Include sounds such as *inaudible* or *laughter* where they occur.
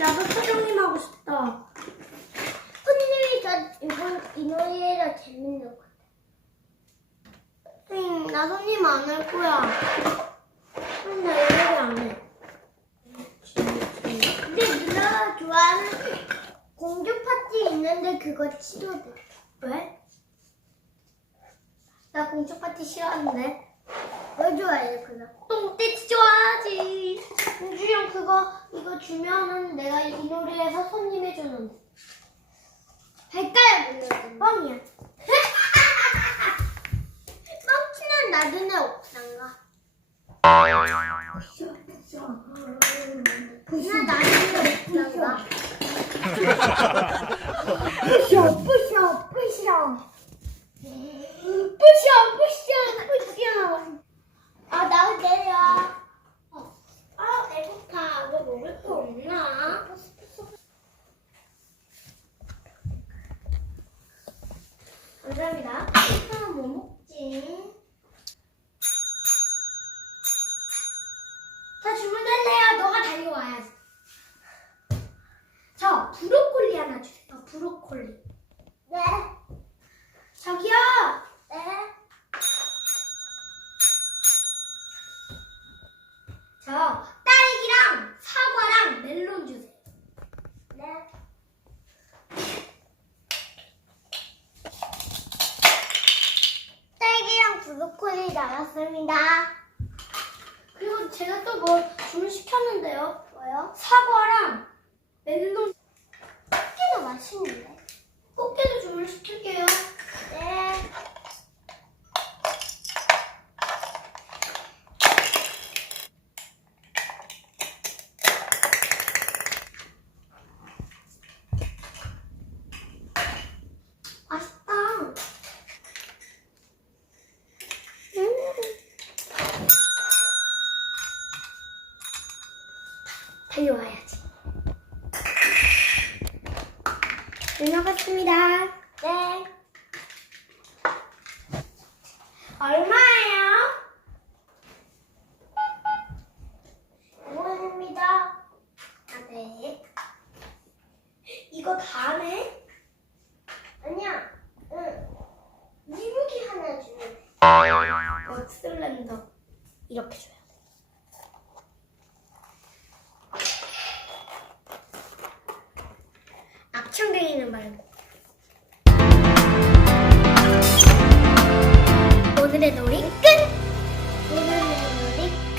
나도 사장님 하고 싶다. 손님이 더 이번 이 놀이가 재밌는 것 같아. 응, 나 손님 안 할 거야. 응, 나 이렇게 안 해. 근데 누나가 좋아하는 공주 파티 있는데 그거 치료돼. 왜? 나 공주 파티 싫어하는데. 왜 좋아해 그거? 똥떼치 좋아하지. 그거 이거 주면은 내가 이 놀이에서 손님 해 주는데. 백가야 불러줘. 뻥이야. *laughs* 뻥치는 나중에 옥상가. 나 나중에 옥상가. *laughs* 부셔, 부셔, 부셔. 부셔, 부셔, 부셔. 아, 나 내려. 아, 배고파. 뭐 먹을 거 없나? 감사합니다. 아, 뭐 먹지? 자, 주문할래요. 너가 달려와야지. 저 브로콜리 하나 주세요. 브로콜리. 네. 저기요. 네. 저 딸기랑 사과랑 멜론 주세요. 네. 딸기랑 브로콜리 나왔습니다. 그리고 제가 또 뭐 주문 시켰는데요. 뭐요? 사과랑 멜론 꽃게도 맛있는데. 꽃게도 주문 시킬게요. 달려와야지. 다녀갔습니다. 네. 얼마예요? 5원입니다. 아, 네. 이거 다음에? 아니야. 응. 미무기 하나 주면 돼. 막 슬렌더 이렇게 줘요. 학창댕이는 말고.